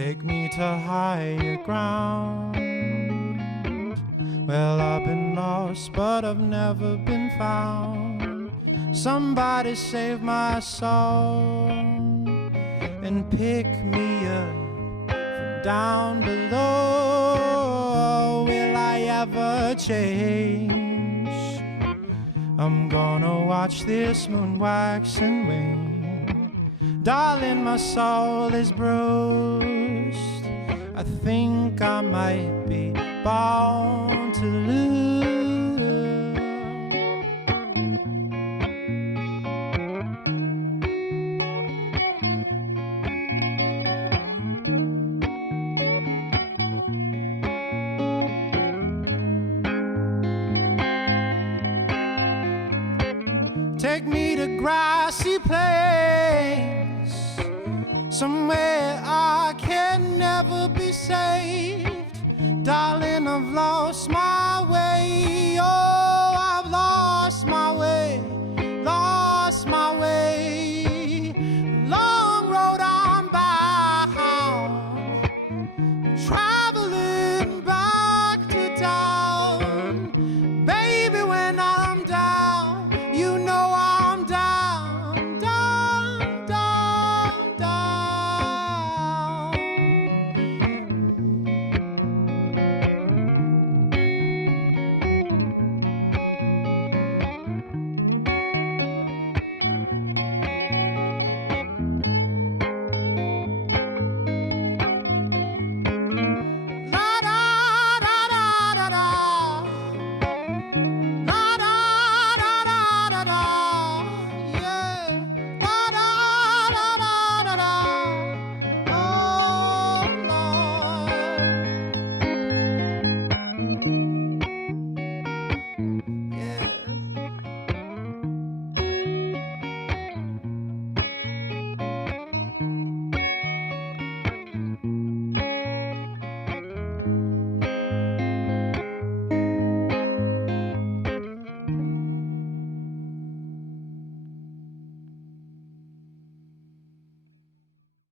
Take me to higher ground. Well, I've been lost, but I've never been found. Somebody save my soul and pick me up from down below. Will I ever change? I'm gonna watch this moon wax and wane. Darling, my soul is bruised. I think I might be born to lose. Take me to grassy plains, somewhere I can never be saved. Darling, I've lost my